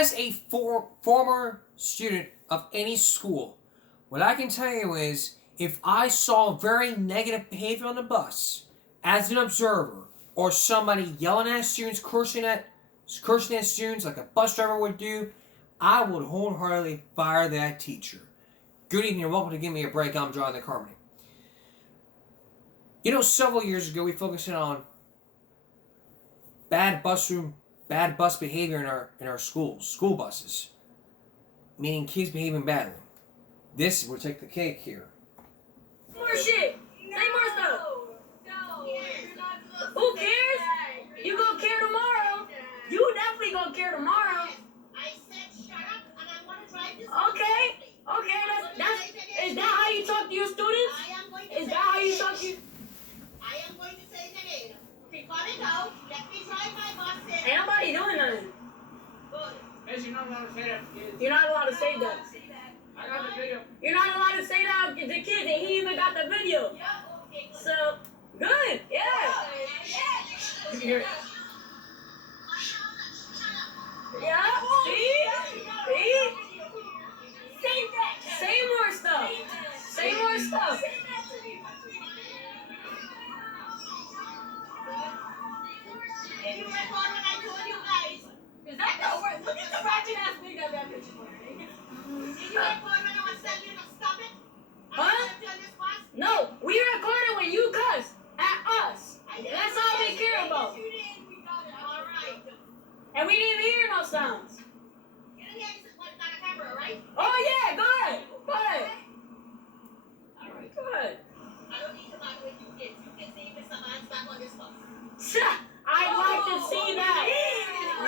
As a former student of any school, what I can tell you is if I saw very negative behavior on the bus as an observer or somebody yelling at students, cursing at students like a bus driver would do, I would wholeheartedly fire that teacher. Good evening and welcome to Give Me a Break. I'm Jonathan Carmody. You know, several years ago we focused on bad bus behavior in our schools, school buses, meaning kids behaving badly. This will take the cake here. More shit. Say more stuff. No. Who cares? You gonna care tomorrow. You definitely gonna care tomorrow. I said shut up and I want to drive this. Okay. That's is that how you talk to your students? Is that how you talk to you? I am going to say it again. Cut it out. Let me drive my bus in. Ain't nobody doing nothing. Good. Yes, you're not allowed to say that to kids. You're not allowed to say that. I got the video. You're not allowed to say that to the kids, and he even got the video. So good. Yeah. You can hear it. Yeah. See? Say more stuff. Say more stuff. Did you record when I told you guys? Is that the word? Look at the ratchet ass nigga that bitch is wearing. Did you record when I was telling you to stop it? Huh? No, we recorded when you cussed at us. That's all we care about. All right. And we didn't even hear no sounds. You didn't hear this one on a camera, right? Oh yeah, go ahead. Go ahead. All right. Go ahead. I don't need to argue with you kids. You can see Mr. Man's back on this bus. I'd like to see that.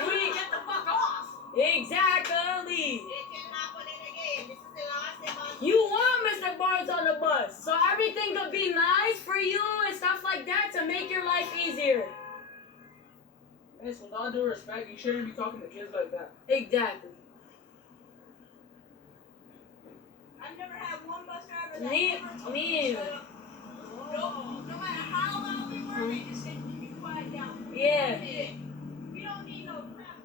We get the fuck off. Exactly. It can happen again. This is the last time. You want Mr. Barnes on the bus, so everything could be nice for you and stuff like that to make your life easier. Yes, with all due respect, you shouldn't be talking to kids like that. Exactly. I've never had one bus driver that Me ever told either. shut up. No matter how loud we were, they just said, you be quiet down. Yeah. We don't need no crap.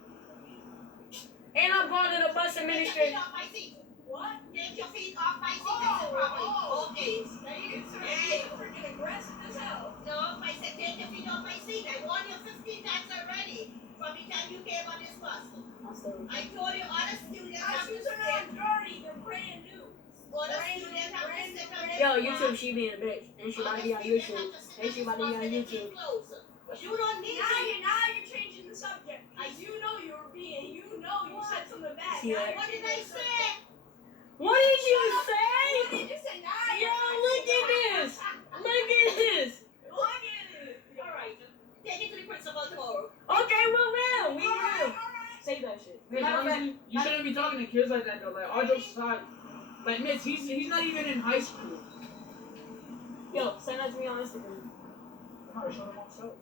And I'm going to the bus Take your feet administrator. off my seat. What? Take your feet off my seat. I said properly. Okay. Now you can Hey. freaking aggressive as hell. No, I said take your feet off my seat. I warned you 15 times already from the time you came on this bus. I told you other students Our have to shoes are sit. not dirty, they're brand new. Other students have to sit on this Yo, bus. YouTube, she being a bitch. And she about to be on YouTube. And she about to be on YouTube. You don't need to. Now you're changing the subject. You know you said something bad. See that? What did I say? What did you What say? did you say? Now Yo, look at this. Look at this. Look at it. Alright. Take it to the principal tomorrow. Okay, we will. We will. Alright. Say that shit. Miss, Matter of fact, honestly, you shouldn't be talking to kids like that though. Like, all jokes aside. Like, Miss, he's not even in high school. yo, send that to me on Instagram. I'm not showing myself.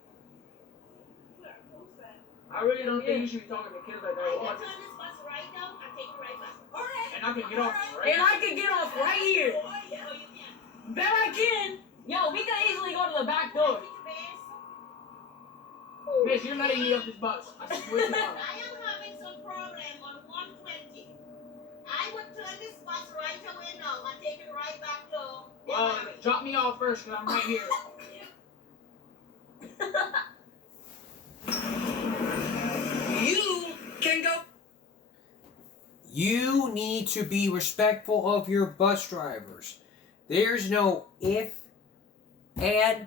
I really don't think you should be talking to kids like I that. can turn this bus right now and take it right back. Alright. And I can get off right And I can get off right here. No, you can't. Bet I can. Yo, we can easily go to the back door. Miss, you're letting me off this bus. I swear to God. I am having some problem on 120. I would turn this bus right away now and take it right back to. Well, drop me off first, because I'm right here. You can go. You need to be respectful of your bus drivers. There's no if, and,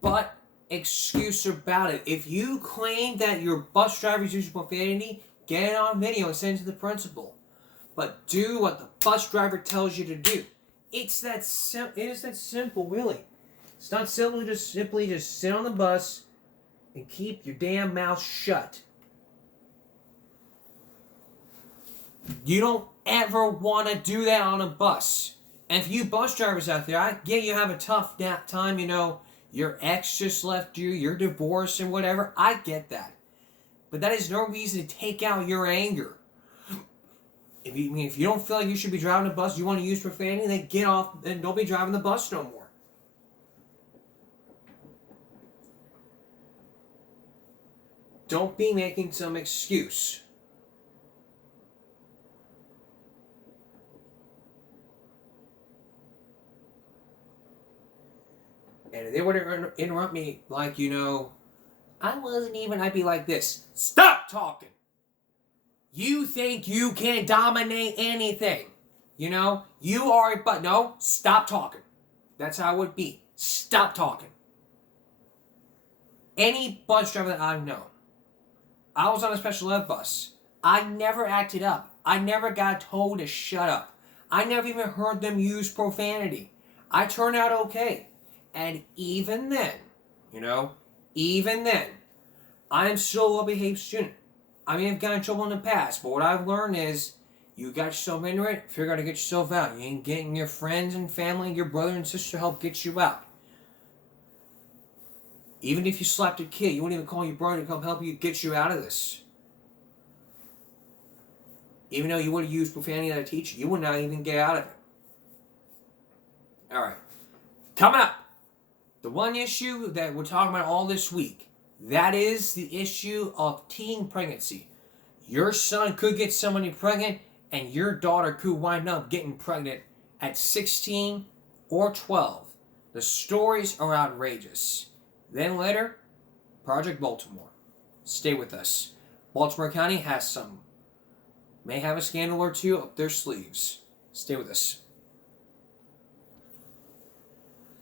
but excuse about it. If you claim that your bus drivers use profanity, get it on video and send it to the principal. But do what the bus driver tells you to do. It is that simple, really. It's not simply just sit on the bus and keep your damn mouth shut. You don't ever want to do that on a bus. And for you bus drivers out there, I get you have a tough time, you know, your ex just left you, you're divorced and whatever. I get that. But that is no reason to take out your anger. If you don't feel like you should be driving a bus, you want to use profanity, then get off and don't be driving the bus no more. Don't be making some excuse. And if they would interrupt me like, I wasn't even, I'd be like this. Stop talking! You think you can dominate anything. You are, but no, stop talking. That's how it would be. Stop talking. Any bus driver that I've known, I was on a special ed bus. I never acted up. I never got told to shut up. I never even heard them use profanity. I turned out okay. And even then, I'm still a behaved student. I may have gotten in trouble in the past, but what I've learned is you got yourself into it, figure out how to get yourself out. You ain't getting your friends and family, your brother and sister to help get you out. Even if you slapped a kid, you wouldn't even call your brother to come help you get you out of this. Even though you would have used profanity as a teacher, you would not even get out of it. Alright. Coming up, the one issue that we're talking about all this week, that is the issue of teen pregnancy. Your son could get somebody pregnant, and your daughter could wind up getting pregnant at 16 or 12. The stories are outrageous. Then later, Project Baltimore. Stay with us. Baltimore County may have a scandal or two up their sleeves. Stay with us.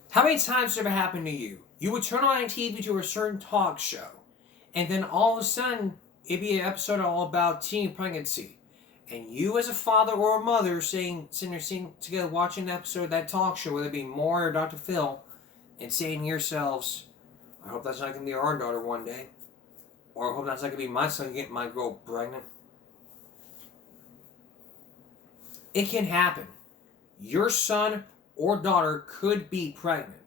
How many times has it ever happened to you? You would turn on TV to a certain talk show, and then all of a sudden, it'd be an episode all about teen pregnancy. And you as a father or a mother sitting together watching an episode of that talk show, whether it be Maury or Dr. Phil, and saying to yourselves, I hope that's not going to be our daughter one day. Or I hope that's not going to be my son getting my girl pregnant. It can happen. Your son or daughter could be pregnant.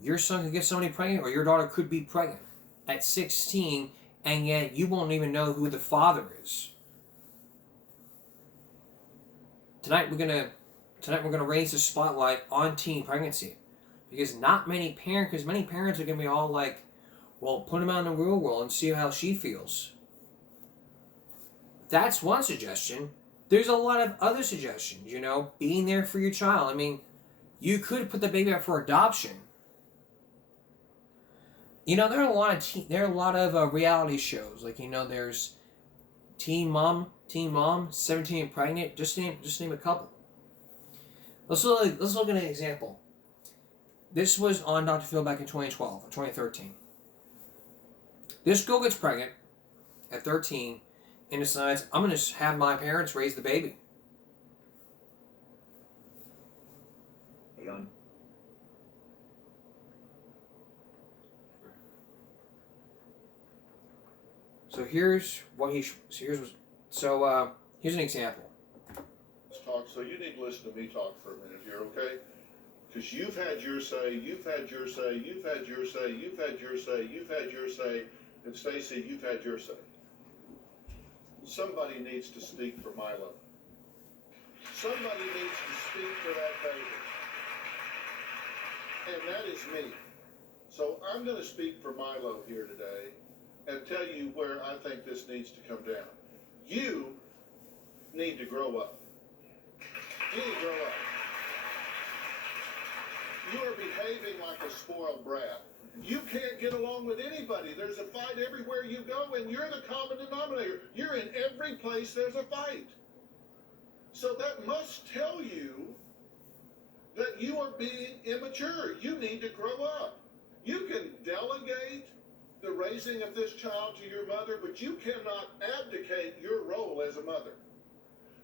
Your son could get somebody pregnant, or your daughter could be pregnant at 16, and yet you won't even know who the father is. Tonight we're gonna raise the spotlight on teen pregnancy, because many parents are gonna be all like, well, put him out in the real world and see how she feels. That's one suggestion. There's a lot of other suggestions, being there for your child. I mean, you could put the baby up for adoption. There are a lot of reality shows, like there's Teen Mom, 17 and Pregnant. Just name a couple. Let's look at an example. This was on Dr. Phil back in 2012 or 2013. This girl gets pregnant at 13 and decides, I'm going to have my parents raise the baby. Hang on. So here's an example. Talk, so you need to listen to me talk for a minute here, okay? Because you've had your say, you've had your say, you've had your say, you've had your say, you've had your say, and Stacy, you've had your say. Somebody needs to speak for Milo. Somebody needs to speak for that baby. And that is me. So I'm going to speak for Milo here today and tell you where I think this needs to come down. You need to grow up. You need to grow up. You are behaving like a spoiled brat. You can't get along with anybody. There's a fight everywhere you go, and you're the common denominator. You're in every place there's a fight. So that must tell you that you are being immature. You need to grow up. You can delegate the raising of this child to your mother, but you cannot abdicate your role as a mother.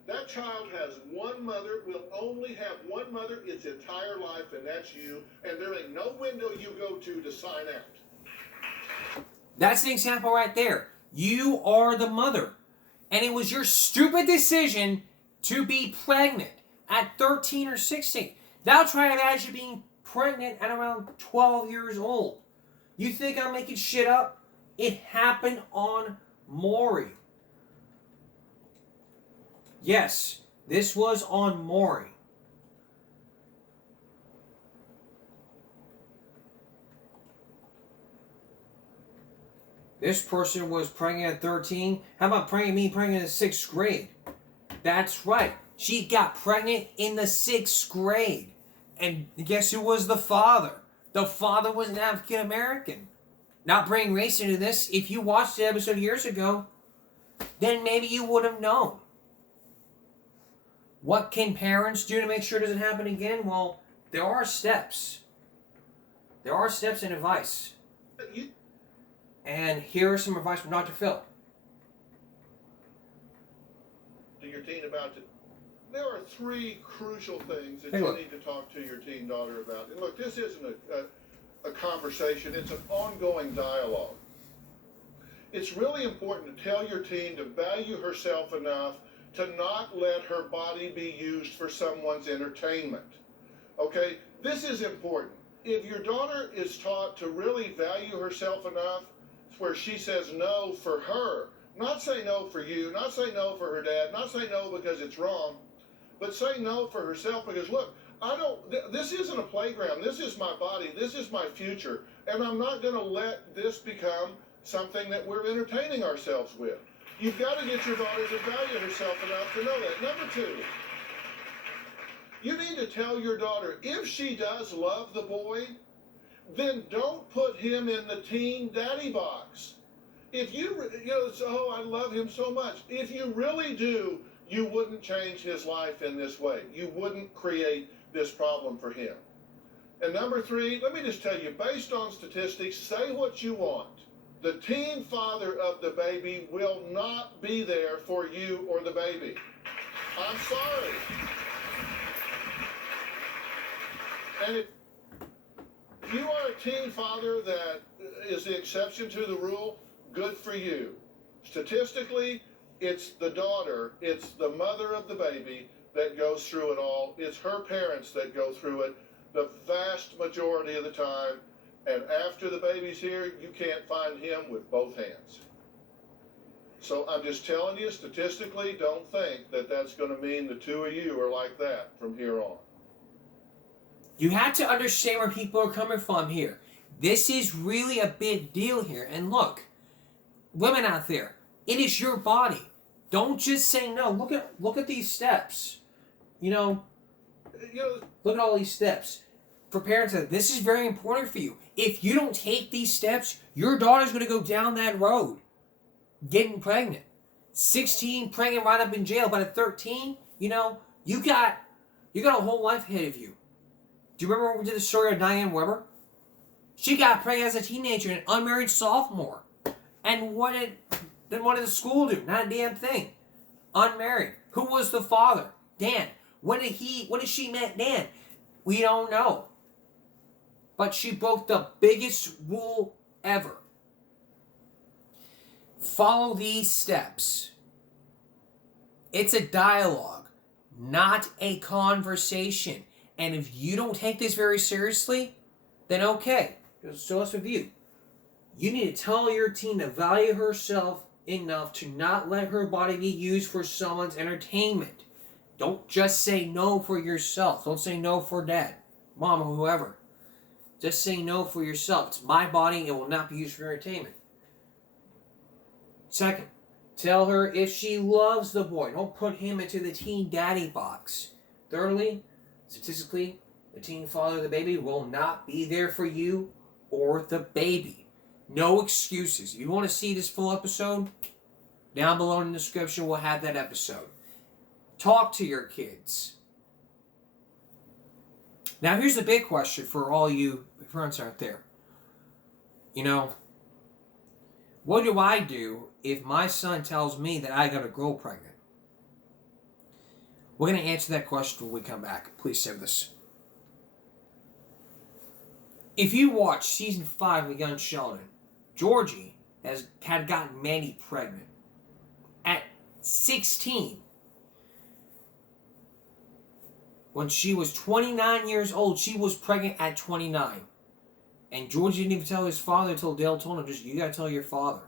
That child has one mother, will only have one mother its entire life, and that's you, and there ain't no window you go to sign out. That's the example right there. You are the mother. And it was your stupid decision to be pregnant at 13 or 16. Now try to imagine being pregnant at around 12 years old. You think I'm making shit up? It happened on Maury. Yes, this was on Maury. This person was pregnant at 13. How about pregnant in the 6th grade? That's right. She got pregnant in the 6th grade. And guess who was the father? The father was an African American. Not bringing race into this. If you watched the episode years ago, then maybe you would have known. What can parents do to make sure it doesn't happen again? Well, there are steps. There are steps and advice. And here is some advice from Dr. Phil. To your teen about it. There are 3 crucial things that Hey, you look. need to talk to your teen daughter about. And look, this isn't a conversation, it's an ongoing dialogue. It's really important to tell your teen to value herself enough to not let her body be used for someone's entertainment. Okay? This is important. If your daughter is taught to really value herself enough where she says no for her, not say no for you, not say no for her dad, not say no because it's wrong, but say no for herself because, look, this isn't a playground. This is my body. This is my future. And I'm not going to let this become something that we're entertaining ourselves with. You've got to get your daughter to value herself enough to know that. Number 2, you need to tell your daughter, if she does love the boy, then don't put him in the teen daddy box. If oh, I love him so much. If you really do, you wouldn't change his life in this way. You wouldn't create this problem for him. And number 3, let me just tell you, based on statistics, say what you want. The teen father of the baby will not be there for you or the baby. I'm sorry. And if you are a teen father that is the exception to the rule, good for you. Statistically, it's the daughter, it's the mother of the baby that goes through it all. It's her parents that go through it the vast majority of the time. And after the baby's here, you can't find him with both hands. So I'm just telling you, statistically, don't think that that's going to mean the 2 of you are like that from here on. You have to understand where people are coming from here. This is really a big deal here. And look, women out there, it is your body. Don't just say no. Look at these steps. Look at all these steps. For parents, this is very important for you. If you don't take these steps, your daughter's going to go down that road, getting pregnant. 16, pregnant, right up in jail. But at 13, you got a whole life ahead of you. Do you remember when we did the story of Diane Weber? She got pregnant as a teenager, an unmarried sophomore. And what did the school do? Not a damn thing. Unmarried. Who was the father? Dan. When did she met Dan? We don't know. But she broke the biggest rule ever. Follow these steps. It's a dialogue, not a conversation. And if you don't take this very seriously, then okay. So let's review. You need to tell your teen to value herself enough to not let her body be used for someone's entertainment. Don't just say no for yourself. Don't say no for dad, mom, or whoever. Just say no for yourself. It's my body. It will not be used for entertainment. Second, tell her if she loves the boy. Don't put him into the teen daddy box. Thirdly, statistically, the teen father of the baby will not be there for you or the baby. No excuses. If you want to see this full episode, down below in the description, we'll have that episode. Talk to your kids. Now, here's the big question for all you parents out there. What do I do if my son tells me that I got a girl pregnant? We're going to answer that question when we come back. Please save this. If you watch season 5 of Young Sheldon, Georgie had gotten Mandy pregnant at 16. When she was 29 years old, she was pregnant at 29. And George didn't even tell his father until Dale told him, you gotta tell your father.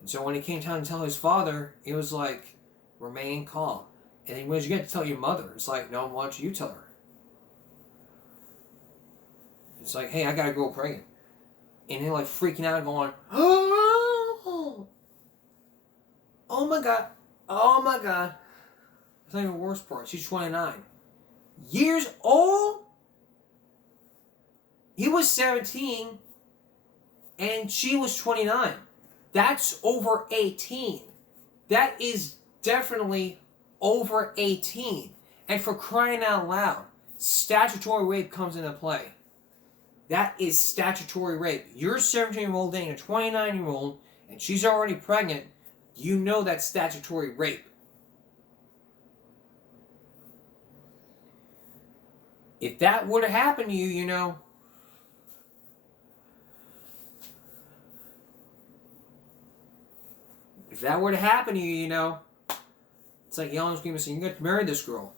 And so when it came time to tell his father, it was like, remain calm. And then when you get to tell your mother, it's like, no, why don't you tell her? It's like, hey, I got a girl pregnant. And they're like freaking out going, oh my God. That's not even the worst part. She's 29. Years old? He was 17 and she was 29. That's over 18. That is definitely over 18. And for crying out loud, statutory rape comes into play. That is statutory rape. You're a 17-year-old dating a 29-year-old and she's already pregnant. You know that's statutory rape. If that would have happened to you, you know, if that were to happen to you, you know, it's like yelling and screaming, saying, "You got to marry this girl."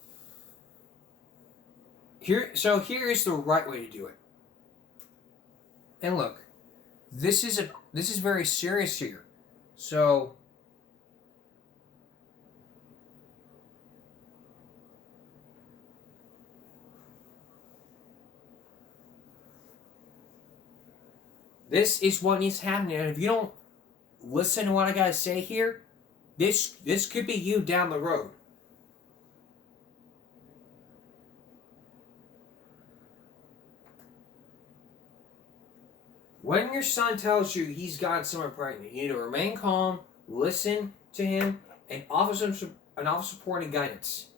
Here is the right way to do it. And look, this is very serious here. So this is what needs to happen. And if you don't listen to what I gotta say here, this could be you down the road. When your son tells you he's got someone pregnant, you need to remain calm, listen to him, and offer support and guidance.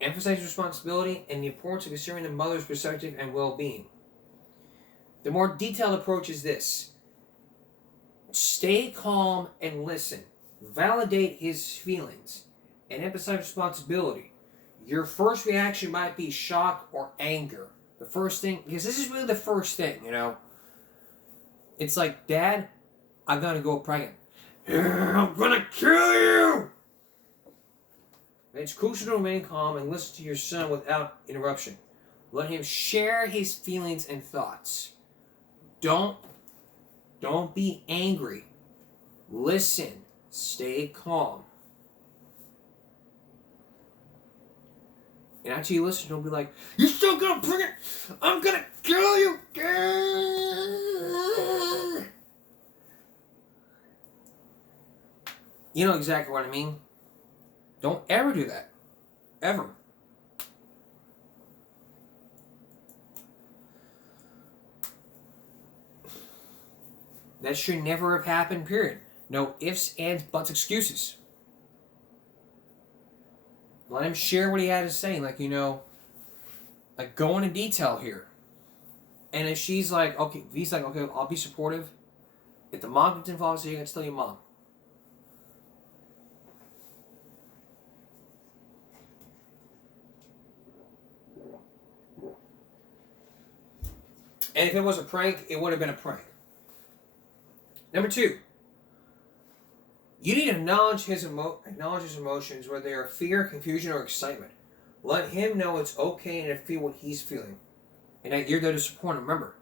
Emphasize responsibility and the importance of considering the mother's perspective and well-being. The more detailed approach is this. Stay calm and listen. Validate his feelings and emphasize responsibility. Your first reaction might be shock or anger. The first thing, because this is really the first thing, you know. It's like, Dad, I'm gonna go pregnant. I'm gonna kill you! It's crucial to remain calm and listen to your son without interruption. Let him share his feelings and thoughts. Don't be angry. Listen. Stay calm. And after you listen, don't be like, "You're still gonna bring it! I'm gonna kill you!" You know exactly what I mean. Don't ever do that. Ever. That should never have happened, period. No ifs, ands, buts, excuses. Let him share what he had to say. Like, you know, like go into detail here. And if she's like, okay, if he's like, okay, I'll be supportive. If the mom gets involved, so you can tell your mom. And if it was a prank, it would have been a prank. Number 2. You need to acknowledge his emotions, whether they are fear, confusion, or excitement. Let him know it's okay to feel what he's feeling. And that you're there to support him. Remember,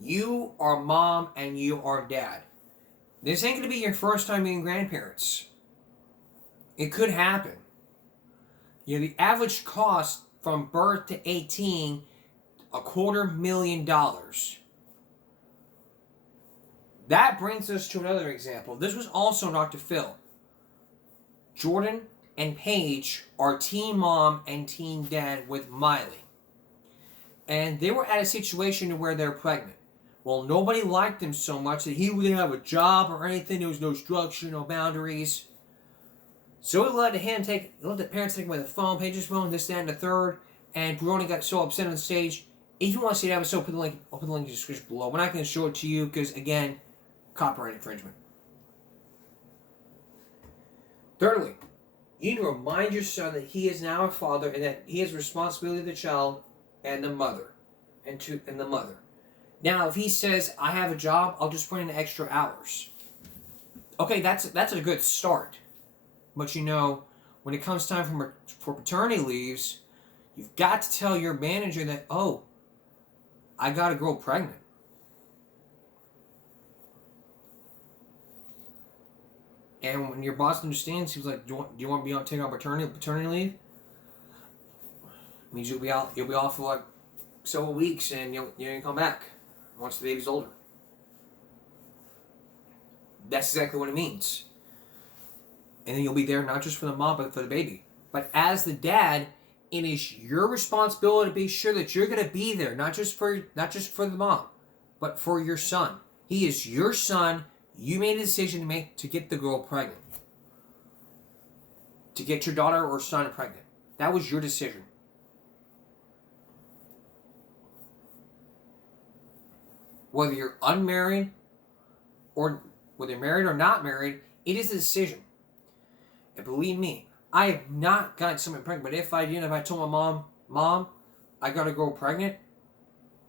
you are mom and you are dad. This ain't going to be your first time being grandparents. It could happen. You know, the average cost from birth to 18, $250,000. That brings us to another example. This was also Dr. Phil. Jordan and Paige are teen mom and teen dad with Miley. And they were at a situation where they're pregnant. Well, nobody liked him so much that he wouldn't have a job or anything. There was no structure, no boundaries. So it led the parents take away the phone, Paige's phone, this, that, and the third. And Brony got so upset on the stage. If you want to see that episode, I'll put the link in the description below. We're not going to show it to you because, again, copyright infringement. Thirdly, you need to remind your son that he is now a father and that he has responsibility to the child and the mother. And the mother. Now, if he says, "I have a job, I'll just put in extra hours." Okay, that's a good start. But you know, when it comes time for paternity leaves, you've got to tell your manager that, "Oh, I got a girl pregnant." And when your boss understands, he's like, "Do you want to be take on paternity leave?" It means you'll be off for like several weeks, and you'll come back once the baby's older. That's exactly what it means. And then you'll be there not just for the mom, but for the baby. But as the dad, It is your responsibility to be sure that you're going to be there, not just for the mom, but for your son. He is your son. You made a decision to get the girl pregnant, to get your daughter or son pregnant. That was your decision. Whether you're unmarried or whether you're married or not married, it is a decision. And believe me, I have not gotten someone pregnant, but if I did, if I told my Mom, I got a girl pregnant,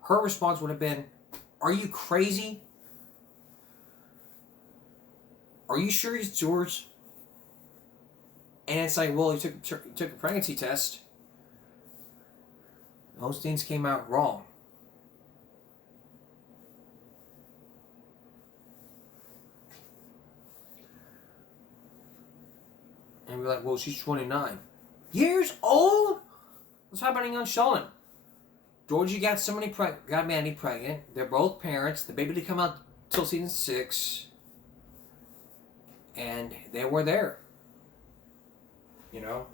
her response would have been, are you crazy? Are you sure he's yours? And it's like, well, he took a pregnancy test. Those things came out wrong. And we're like, well, she's 29 years old? What's happening on Sheldon? Georgie got Mandy pregnant. They're both parents. The baby didn't come out till season 6. And they were there. You know?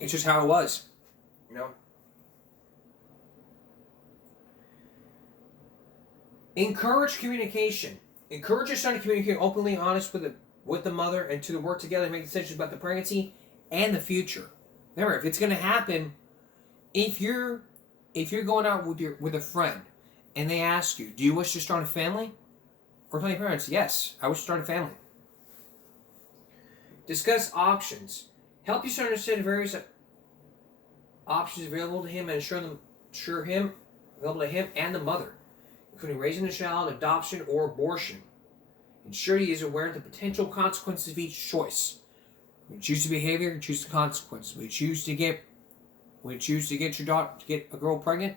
It's just how it was. You know? Encourage communication. Encourage your son to communicate openly and honest with the mother and to work together and make decisions about the pregnancy and the future. Remember, if it's going to happen, if you're going out with a friend and they ask you, do you wish to start a family or Planned Parenthood? Yes, I wish to start a family. Discuss options. Help your son understand the various options available to him and ensure him available to him and the mother, including raising a child, adoption, or abortion. Ensure he is aware of the potential consequences of each choice. When you choose the behavior, you choose the consequences. When you choose to get your daughter, to get a girl pregnant,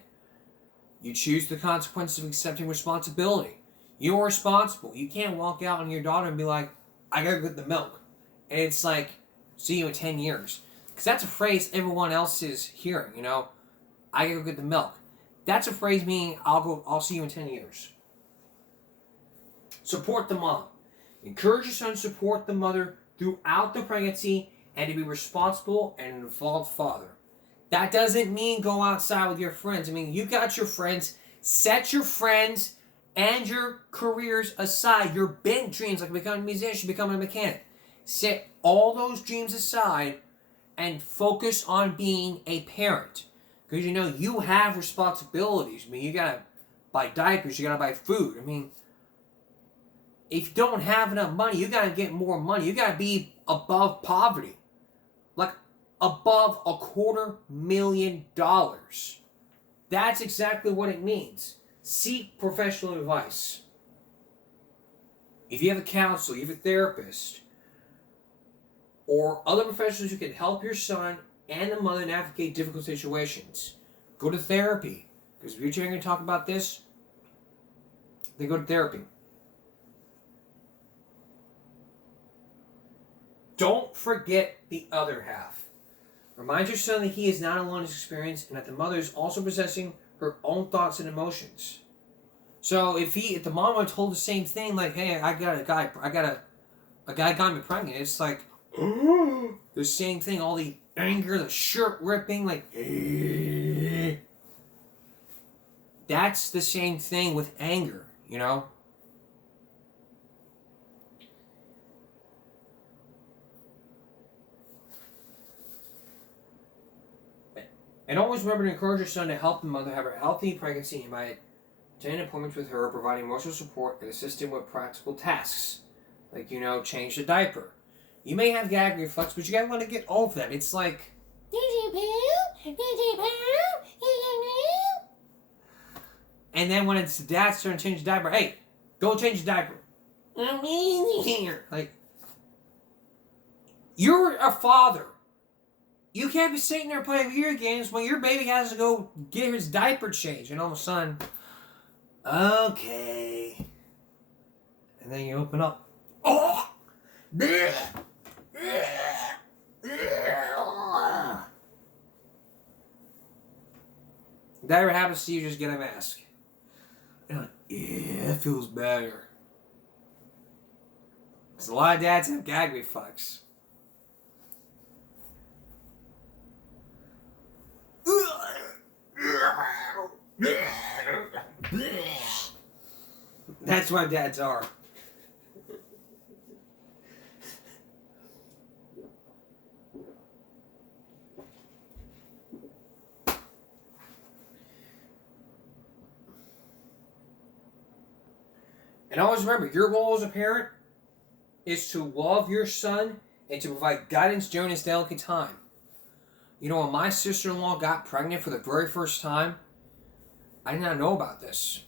you choose the consequences of accepting responsibility. You're responsible. You can't walk out on your daughter and be like, I gotta get the milk. And it's like, see you in 10 years. Because that's a phrase everyone else is hearing, you know? I gotta go get the milk. That's a phrase meaning I'll see you in 10 years. Support the mom. Encourage your son to support the mother throughout the pregnancy and to be responsible and an involved father. That doesn't mean go outside with your friends. I mean, you got your friends. Set your friends and your careers aside. Your big dreams, like becoming a musician, becoming a mechanic. Set all those dreams aside and focus on being a parent. Because, you know, you have responsibilities. I mean, you got to buy diapers. You got to buy food. I mean, if you don't have enough money, you got to get more money. You got to be above poverty. Like, above $250,000. That's exactly what it means. Seek professional advice. If you have a counselor, you have a therapist, or other professionals who can help your son and the mother navigate difficult situations, go to therapy. Because if you're going to talk about this, then go to therapy. Don't forget the other half. Remind your son that he is not alone in his experience and that the mother is also possessing her own thoughts and emotions. So if the mom had told the same thing, like, hey, a guy got me pregnant, it's like, the same thing, all the anger, the shirt ripping, like, that's the same thing with anger, you know? And always remember to encourage your son to help the mother have a healthy pregnancy and by attending appointments with her, providing emotional support and assisting with practical tasks. Like, you know, change the diaper. You may have gag reflex, but you gotta want to get over that. It's like, did you poop? Did you poop? Did you poop? And then when it's dad's turn to change the diaper, hey, go change the diaper. I'm in here. Like, you're a father. You can't be sitting there playing video games when your baby has to go get his diaper changed. And all of a sudden, okay. And then you open up. Oh! Bleh! If that ever happens to you, just get a mask. You're like, yeah, that feels better. Because a lot of dads have gag reflex. That's what dads are. And always remember, your goal as a parent is to love your son and to provide guidance during his delicate time. You know, when my sister-in-law got pregnant for the very first time, I did not know about this.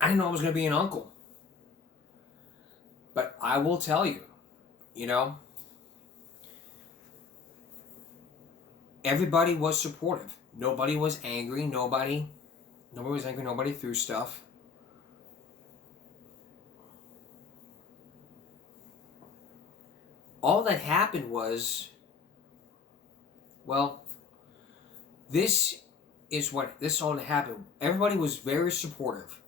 I didn't know I was going to be an uncle. But I will tell you, you know, everybody was supportive. Nobody was angry. Nobody was angry. Nobody threw stuff. All that happened was, well, this is all that happened. Everybody was very supportive.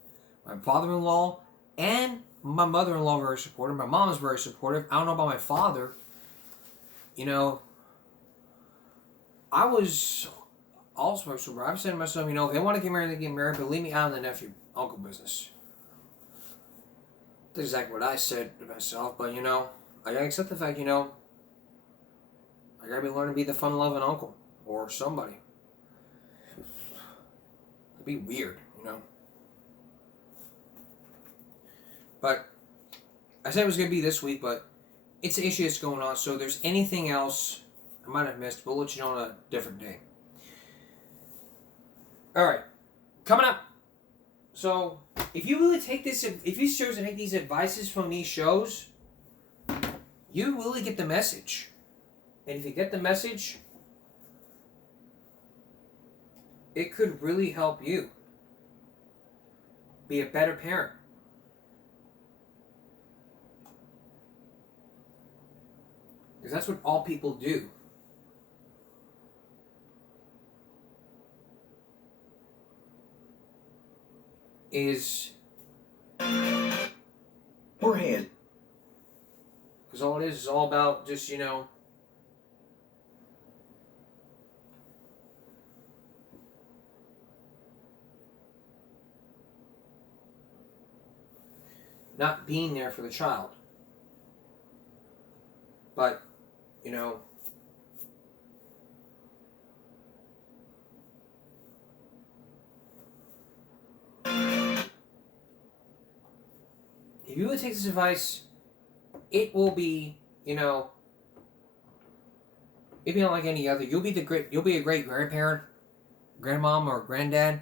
My father-in-law and my mother-in-law were very supportive. My mom was very supportive. I don't know about my father. You know, I was also very supportive. I was saying to myself, you know, if they want to get married, they get married, but leave me out of the nephew-uncle business. That's exactly what I said to myself, but, you know, I gotta accept the fact, you know, I gotta be learning to be the fun-loving uncle or somebody. It'd be weird, you know. But I said it was gonna be this week, but it's an issue that's going on. So if there's anything else I might have missed, but we'll let you know on a different day. All right, coming up. So if you really take this, if you seriously take these advices from these shows, you really get the message. And if you get the message, it could really help you be a better parent. Because that's what all people do. Is Forehand. Because all it is all about just, you know, not being there for the child. But, you know, if you would take this advice, it will be, you know, it'll be unlike any other. You'll be a great grandparent, grandmom, or granddad.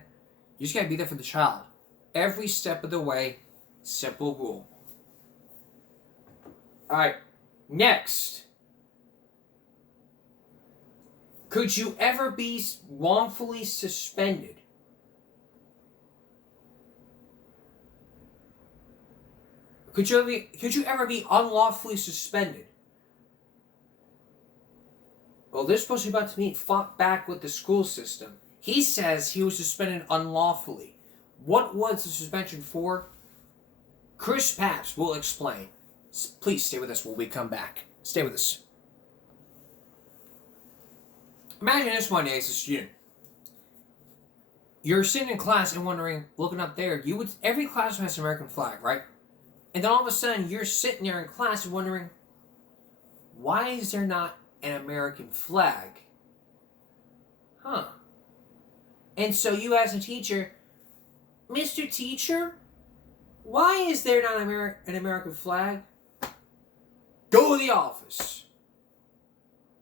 You just gotta be there for the child. Every step of the way, simple rule. Alright, next. Could you ever be wrongfully suspended? Could you ever be unlawfully suspended? Well, they're supposed to be about to fought back with the school system. He says he was suspended unlawfully. What was the suspension for? Chris Papps will explain. Please stay with us when we come back. Stay with us. Imagine this one day as a student. You're sitting in class and wondering, looking up there, every classroom has an American flag, right? And then all of a sudden, you're sitting there in class and wondering, why is there not an American flag? Huh. And so you as a teacher, Mr. Teacher, why is there not an American flag? Go to the office.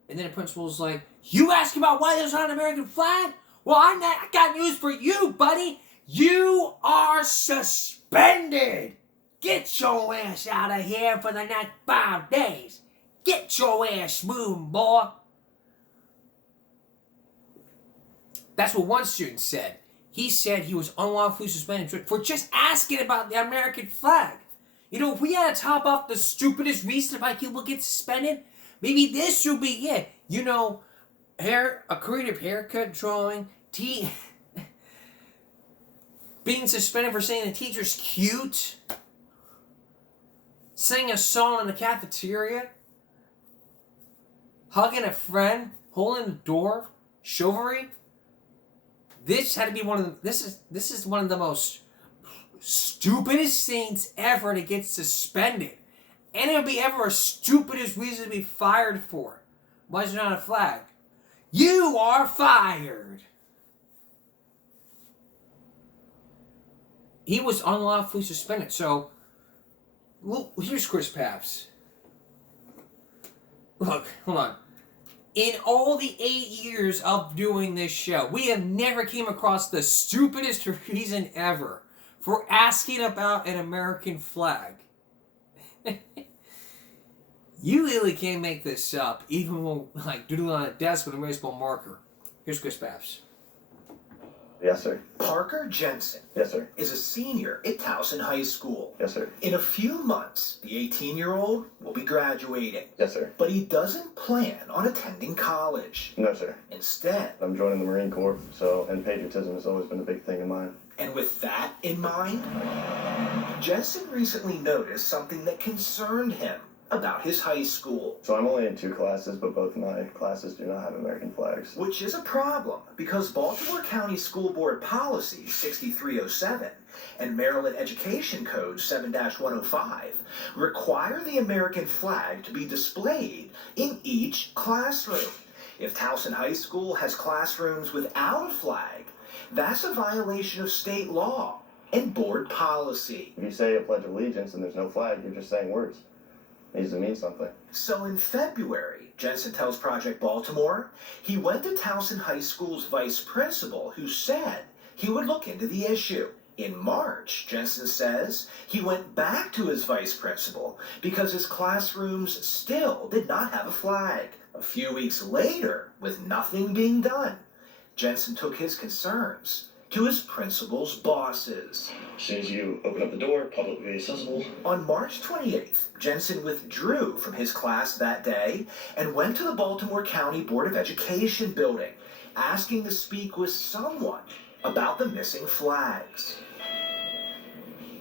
And then the principal's like, you ask about why there's not an American flag? Well, I got news for you, buddy. You are suspended. Get your ass out of here for the next 5 days. Get your ass moving, boy. That's what one student said. He said he was unlawfully suspended for just asking about the American flag. You know, if we had to top off the stupidest reason why people get suspended, maybe this should be it. You know, a creative haircut drawing, being suspended for saying the teacher's cute. singing a song in the cafeteria, hugging a friend, holding the door, chivalry. This had to be one of the. This is one of the most stupidest scenes ever to get suspended, and it'll be ever as stupidest reason to be fired for. Why is there not a flag? You are fired. He was unlawfully suspended. So, look, here's Chris Papps. Look, hold on. In all the 8 years of doing this show, we have never came across the stupidest reason ever for asking about an American flag. You really can't make this up, even when, like, doodling on a desk with a baseball marker. Here's Chris Papps. Yes, sir. Parker Jensen Yes, sir. is a senior at Towson High School. Yes, sir. In a few months, the 18-year-old will be graduating. Yes, sir. But he doesn't plan on attending college. No, sir. Instead, I'm joining the Marine Corps, and patriotism has always been a big thing of mine. and with that in mind, Jensen recently noticed something that concerned him about his high school. So I'm only in 2 classes, but both of my classes do not have American flags. Which is a problem, because Baltimore County School Board Policy 6307 and Maryland Education Code 7-105 require the American flag to be displayed in each classroom. If Towson High School has classrooms without a flag, that's a violation of state law and board policy. If you say a Pledge of Allegiance and there's no flag, you're just saying words. It needs to mean something. So in February, Jensen tells Project Baltimore, he went to Towson High School's vice principal, who said he would look into the issue. In March, Jensen says he went back to his vice principal because his classrooms still did not have a flag. A few weeks later, with nothing being done, Jensen took his concerns to his principal's bosses. As soon as you open up the door, publicly accessible. On March 28th, Jensen withdrew from his class that day and went to the Baltimore County Board of Education building, asking to speak with someone about the missing flags.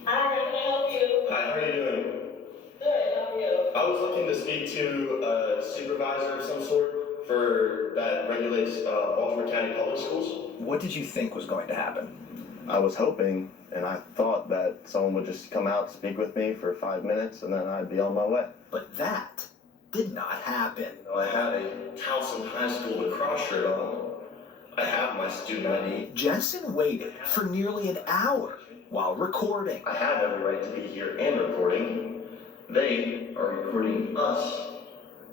Hi, can I help you? Hi, how are you doing? Good, how are you? I was looking to speak to a supervisor of some sort that regulates Baltimore County Public Schools. What did you think was going to happen? I was hoping, and I thought that someone would just come out, speak with me for 5 minutes, and then I'd be on my way. But that did not happen. I had a Towson High School lacrosse shirt on. I have my student ID. Jensen waited for nearly an hour while recording. I have every right to be here and recording. They are recording us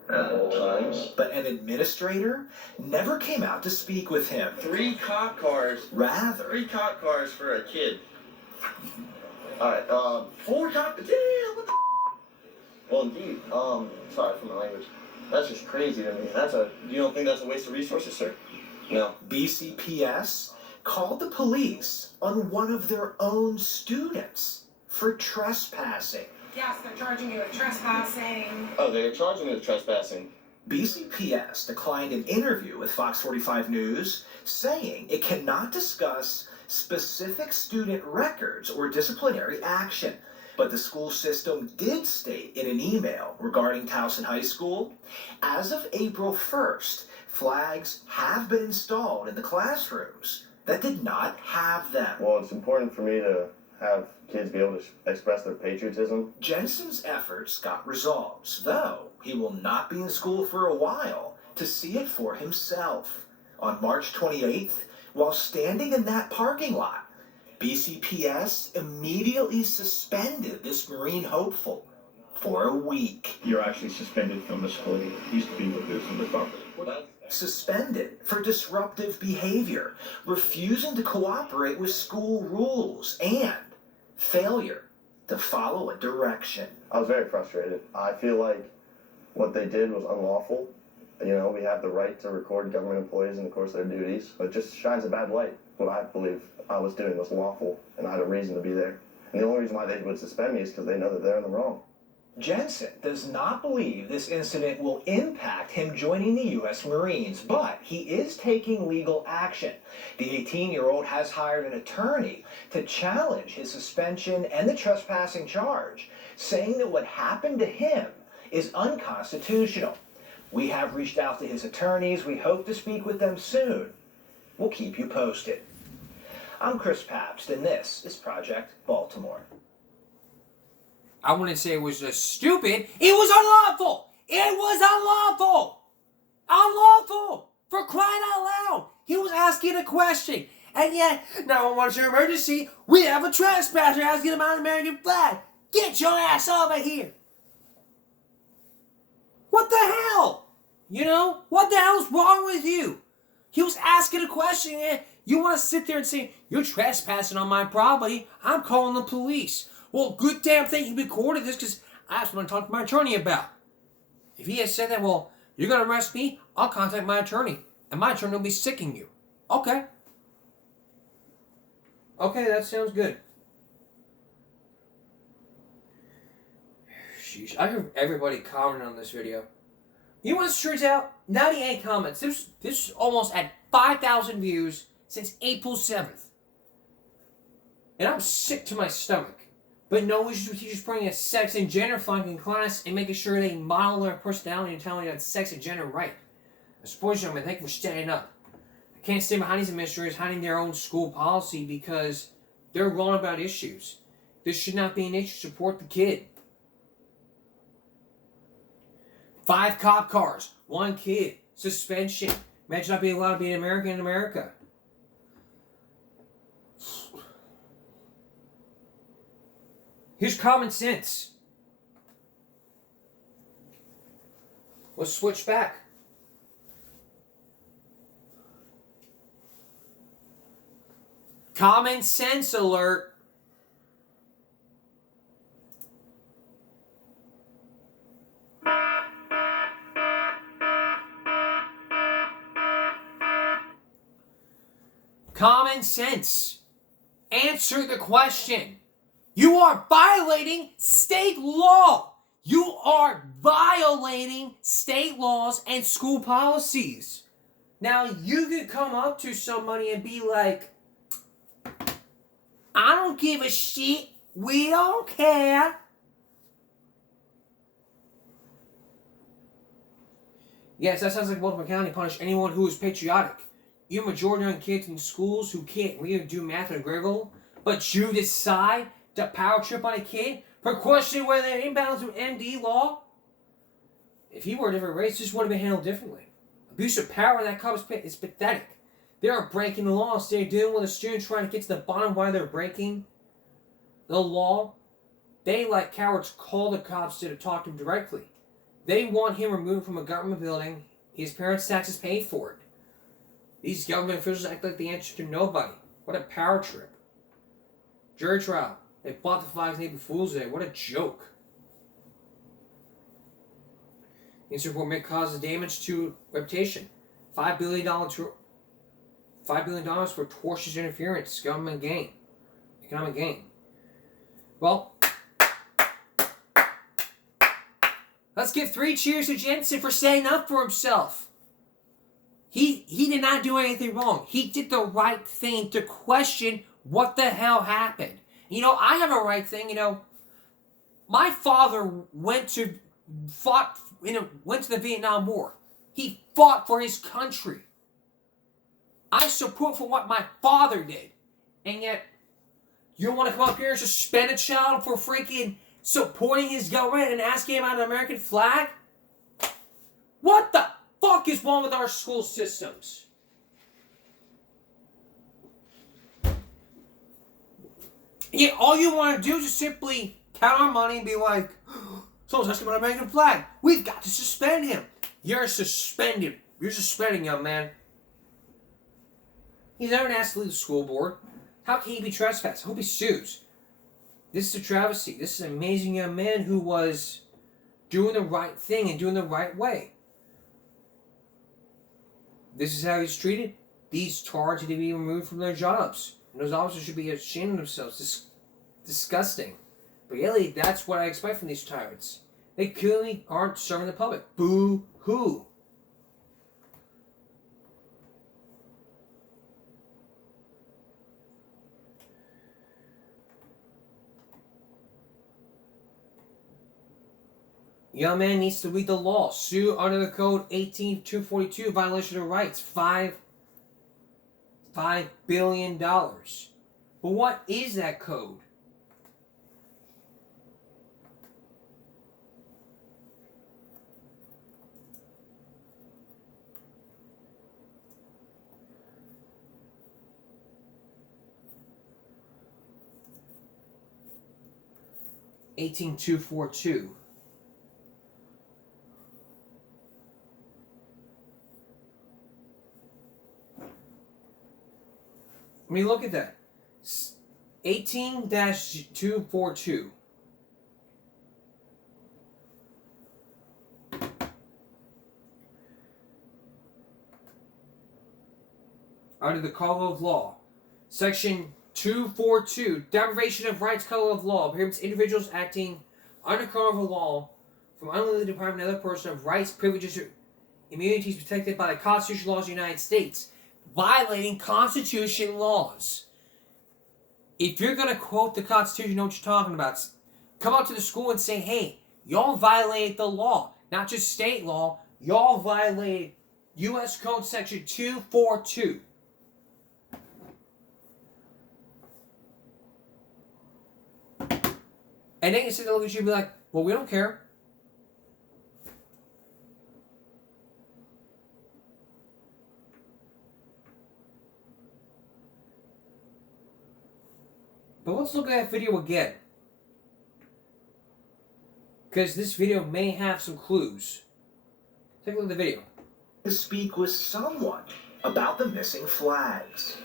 at all times. But an administrator never came out to speak with him. 3 cop cars. Rather, 3 cop cars for a kid. Alright, 4 cop. Damn, what the well, indeed, sorry for my language. That's just crazy to me. You don't think that's a waste of resources, sir? No. BCPS called the police on one of their own students for trespassing. Yes, they're charging you with trespassing. Oh, they're charging me with trespassing. BCPS declined an interview with Fox 45 News, saying it cannot discuss specific student records or disciplinary action. But the school system did state in an email regarding Towson High School, as of April 1st, flags have been installed in the classrooms that did not have them. Well, it's important for me to have kids be able to express their patriotism. Jensen's efforts got results, though he will not be in school for a while to see it for himself. On March 28th, while standing in that parking lot, BCPS immediately suspended this Marine hopeful for a week. You're actually suspended from the school. You used to be removed from the property. Suspended for disruptive behavior, refusing to cooperate with school rules, and failure to follow a direction. I was very frustrated. I feel like what they did was unlawful. You know, we have the right to record government employees in the course of their duties, but it just shines a bad light. What I believe I was doing was lawful, and I had a reason to be there. And the only reason why they would suspend me is because they know that they're in the wrong. Jensen does not believe this incident will impact him joining the U.S. Marines, but he is taking legal action. The 18-year-old has hired an attorney to challenge his suspension and the trespassing charge, saying that what happened to him is unconstitutional. We have reached out to his attorneys. We hope to speak with them soon. We'll keep you posted. I'm Chris Pabst, and this is Project Baltimore. I wouldn't say it was just stupid. It was unlawful. It was unlawful. Unlawful. For crying out loud. He was asking a question. And yet, 911's emergency. We have a trespasser asking about an American flag. Get your ass over here. What the hell? You know? What the hell is wrong with you? He was asking a question and you want to sit there and say, you're trespassing on my property. I'm calling the police. Well, good damn thing he recorded this because that's what I talked to my attorney about. If he had said that, well, you're going to arrest me, I'll contact my attorney. And my attorney will be sicking you. Okay. Okay, that sounds good. Sheesh, I heard everybody commenting on this video. You know what it turns out? 98 comments. This is almost at 5,000 views since April 7th. And I'm sick to my stomach. But no, we should teachers bringing a sex and gender fucking class and making sure they model their personality and telling you that sex and gender right. I suppose, gentlemen, thank you for standing up. I can't stand behind these administrators hiding their own school policy because they're wrong about issues. This should not be an issue. Support the kid. 5 cop cars, 1 kid, suspension. Imagine not being allowed to be an American in America. Here's common sense. Let's switch back. Common sense alert. Common sense. Answer the question. You are violating state law. You are violating state laws and school policies. Now, you could come up to somebody and be like, I don't give a shit. We don't care. Yes, that sounds like Baltimore County punished anyone who is patriotic. You majority on kids in schools who can't read or do math or Griggle, but you decide to power trip on a kid for questioning whether they're in balance with MD law? If he were a different race, this would have been handled differently. Abuse of power in that cop is pathetic. They are breaking the law instead of dealing with a student trying to get to the bottom of why they're breaking the law. They, like cowards, call the cops to talk to him directly. They want him removed from a government building. His parents' taxes paid for it. These government officials act like they answer to nobody. What a power trip. Jury trial. They bought the flags and April Fool's Day. What a joke. This report may cause damage to reputation. $5 billion for tortious interference. Government gain. Economic gain. Well, let's give 3 cheers to Jensen for standing up for himself. He did not do anything wrong. He did the right thing to question what the hell happened. You know, I have a right thing. You know, my father went to the Vietnam War. He fought for his country. I support for what my father did. And yet, you want to come up here and suspend a child for freaking supporting his government and asking him about an American flag? What the fuck is wrong with our school systems? Yeah, all you want to do is just simply count our money and be like, someone's asking about an American flag. We've got to suspend him. You're suspended. You're suspending, young man. He's never been asked to leave the school board. How can he be trespassed? I hope he sues. This is a travesty. This is an amazing young man who was doing the right thing and doing the right way. This is how he's treated. These tards need to be removed from their jobs. And those officers should be ashamed of themselves. Disgusting. But really, that's what I expect from these tyrants. They clearly aren't serving the public. Boo hoo. Young man needs to read the law. Sue under the code 18242, violation of rights. $5 billion. But what is that code? $18,242. I mean, look at that. 18-242. Under the Color of Law. Section 242. Deprivation of rights, color of law. Prohibits individuals acting under color of law from unlawfully depriving another person of rights, privileges, or immunities protected by the constitutional laws of the United States. Violating Constitution laws. If you're going to quote the Constitution, you know what you're talking about. Come out to the school and say, hey, y'all violated the law. Not just state law. Y'all violated U.S. Code Section 242. And they can sit there and look at you and be like, well, we don't care. But let's look at that video again. Because this video may have some clues. Take a look at the video. To speak with someone about the missing flags.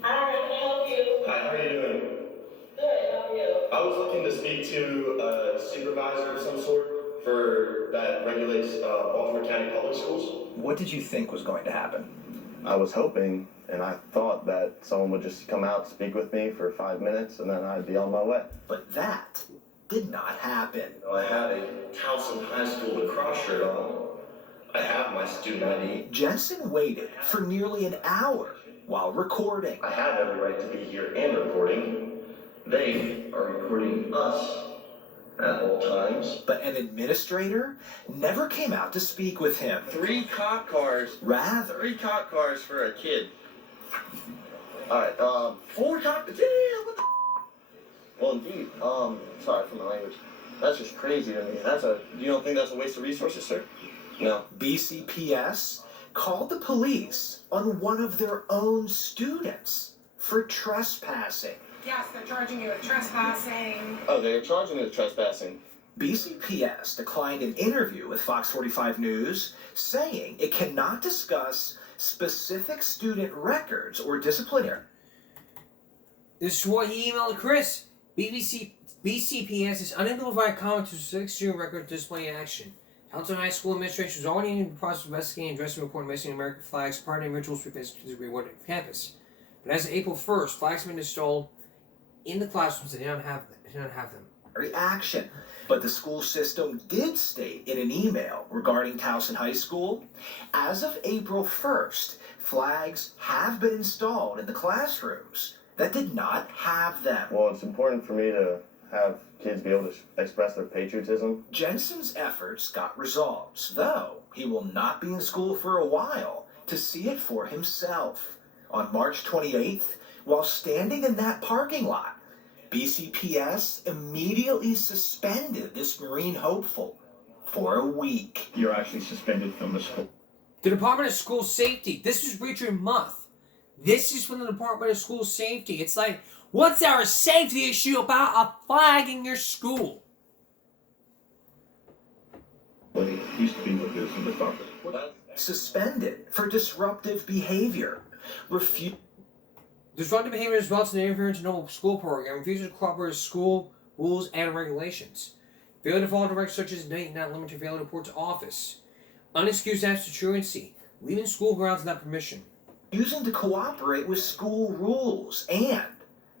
Hi, can I help you? Hi, how are you doing? Good, how are you? I was looking to speak to a supervisor of some sort that regulates Baltimore County Public Schools. What did you think was going to happen? I was hoping and I thought that someone would just come out, speak with me for 5 minutes, and then I'd be on my way. But that did not happen. I have a Towson High School lacrosse shirt on. I have my student ID. Jensen waited for nearly an hour while recording. I have every right to be here and recording. They are recording us at all times. But an administrator never came out to speak with him. 3 cop cars. Rather, 3 cop cars for a kid. Alright, 4 cop. Damn, what the? well, indeed, sorry for my language. That's just crazy to me. You don't think that's a waste of resources, sir? No. BCPS called the police on one of their own students for trespassing. Yes, they're charging you with trespassing. Oh, they're charging me with trespassing. BCPS declined an interview with Fox 45 News, saying it cannot discuss specific student records or disciplinary. This is what he emailed to Chris. BCPS is unable to provide comment to specific student record disciplinary action. Towson High School administration is already in the process of investigating and addressing reporting missing American flags, party and rituals for the rewarded campus. But as of April 1st, flags have been installed in the classrooms. They did not have them. Reaction. But the school system did state in an email regarding Towson High School, as of April 1st, flags have been installed in the classrooms that did not have them. Well, it's important for me to have kids be able to express their patriotism. Jensen's efforts got results, though he will not be in school for a while to see it for himself. On March 28th, while standing in that parking lot, BCPS immediately suspended this Marine hopeful for a week. You're actually suspended from the school. The Department of School Safety. This is Richard Muth. This is from the Department of School Safety. It's like, what's our safety issue about a flag in your school? But he used to be with this in the department. Suspended for disruptive behavior. Disruptive behavior results in interference in normal school program, refusal to cooperate with school rules and regulations. Failure to follow directives such as not limited to failure to report to office. Unexcused absence of truancy. Leaving school grounds without permission. Refusing to cooperate with school rules and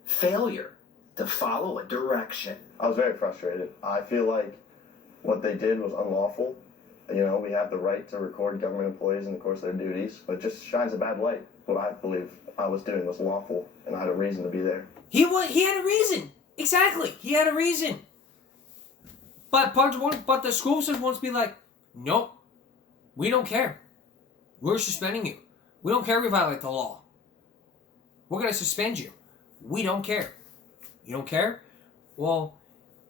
failure to follow a direction. I was very frustrated. I feel like what they did was unlawful. You know, we have the right to record government employees in the course of their duties, but it just shines a bad light. What I believe I was doing was lawful, and I had a reason to be there. He had a reason. Exactly. He had a reason. But the school system wants to be like, nope, we don't care. We're suspending you. We don't care if you violate the law. We're going to suspend you. We don't care. You don't care? Well,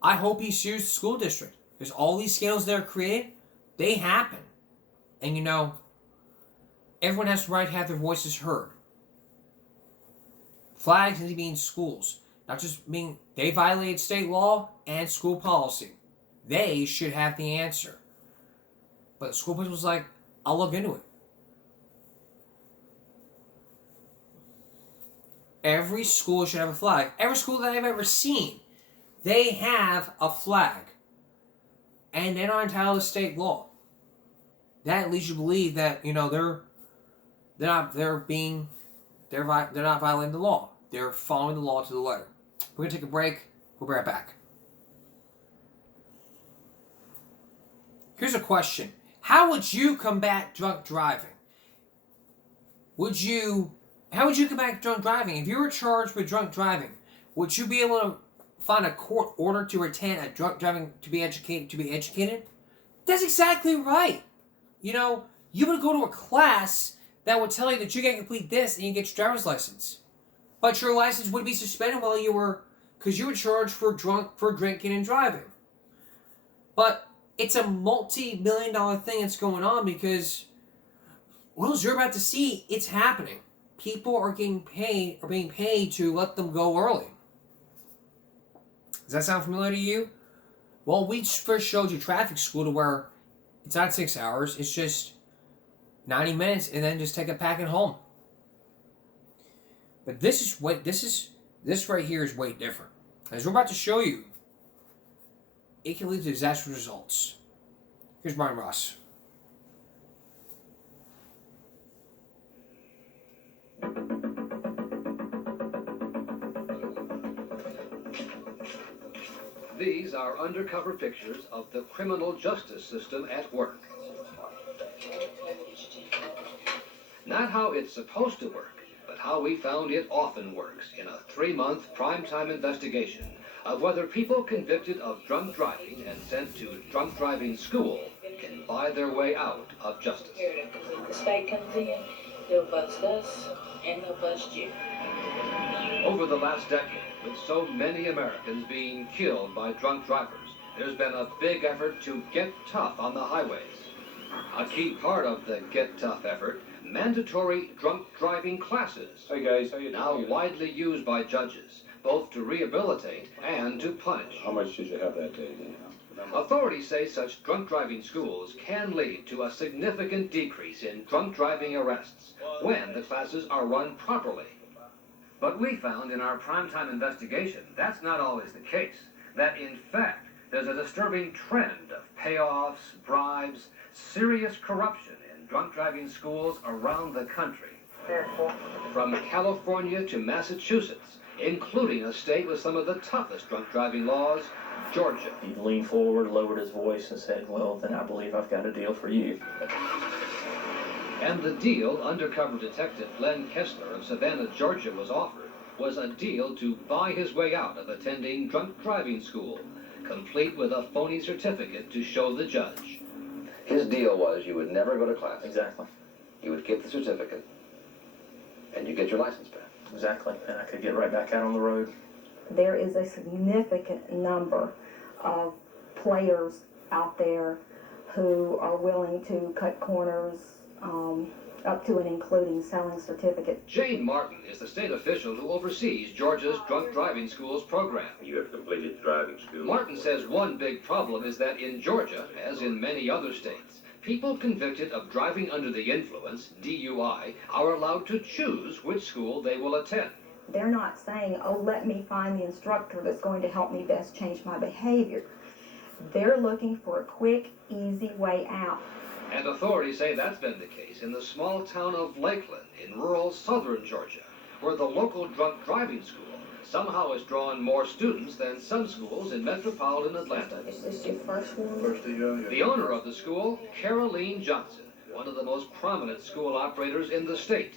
I hope he sues the school district. Because all these scandals that are created, they happen. And you know, everyone has the right to have their voices heard. Flags need to be in schools. Not just being, they violated state law and school policy. They should have the answer. But the school principal was like, I'll look into it. Every school should have a flag. Every school that I've ever seen, they have a flag. And they're not entitled to state law. That leads you to believe that, you know, they're not violating the law. They're following the law to the letter. We're gonna take a break. We'll be right back. Here's a question. How would you combat drunk driving? How would you combat drunk driving? If you were charged with drunk driving, would you be able to find a court order to attend a drunk driving to be educated? That's exactly right. You know, you would go to a class that would tell you that you can complete this and you get your driver's license. But your license would be suspended because you were charged for drinking and driving. But it's a multi-million-dollar thing that's going on because, well, as you're about to see, it's happening. People are being paid to let them go early. Does that sound familiar to you? Well, we first showed you traffic school to where it's not 6 hours, it's just 90 minutes and then just take a packet home. But this right here is way different. As we're about to show you, it can lead to disastrous results. Here's Brian Ross. These are undercover pictures of the criminal justice system at work. Not how it's supposed to work, but how we found it often works in a 3-month primetime investigation of whether people convicted of drunk driving and sent to drunk driving school can buy their way out of justice. The state comes in, they'll bust us, and they'll bust you. Over the last decade, with so many Americans being killed by drunk drivers, there's been a big effort to get tough on the highways. A key part of the Get Tough effort, mandatory drunk driving classes. Hey guys, how you doing? Now widely used by judges, both to rehabilitate and to punish. How much did you have that day? Authorities say such drunk driving schools can lead to a significant decrease in drunk driving arrests when the classes are run properly. But we found in our primetime investigation that's not always the case. That in fact, there's a disturbing trend of payoffs, bribes, serious corruption in drunk driving schools around the country. From California to Massachusetts, including a state with some of the toughest drunk driving laws, Georgia. He leaned forward, lowered his voice, and said, well, then I believe I've got a deal for you. And the deal undercover detective Glenn Kessler of Savannah, Georgia was offered was a deal to buy his way out of attending drunk driving school, complete with a phony certificate to show the judge. His deal was you would never go to class. Exactly. You would get the certificate, and you get your license back. Exactly, and I could get right back out on the road. There is a significant number of players out there who are willing to cut corners, up to and including selling certificates. Jane Martin is the state official who oversees Georgia's drunk driving schools program. You have completed driving school. Martin says one big problem is that in Georgia, as in many other states, people convicted of driving under the influence, DUI, are allowed to choose which school they will attend. They're not saying, oh, let me find the instructor that's going to help me best change my behavior. They're looking for a quick, easy way out. And authorities say that's been the case in the small town of Lakeland in rural southern Georgia, where the local drunk driving school somehow has drawn more students than some schools in metropolitan Atlanta. Is this your first one? First of you, The owner of the school, Caroline Johnson, one of the most prominent school operators in the state,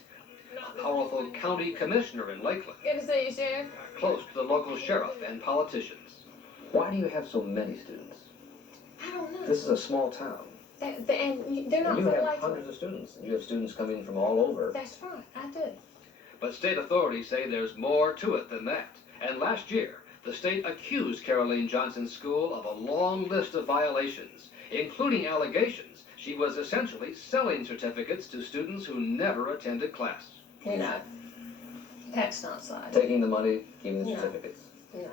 a powerful county commissioner in Lakeland, Good to see you, Sheriff. close to the local sheriff and politicians. Why do you have so many students? I don't know. This is a small town. And they're not And you from have Lakeland. hundreds of students. And you have students coming from all over. That's right, I do. But state authorities say there's more to it than that. And last year, the state accused Caroline Johnson's school of a long list of violations, including allegations she was essentially selling certificates to students who never attended class. No, that's not so. Taking the money, giving the No. certificates. No.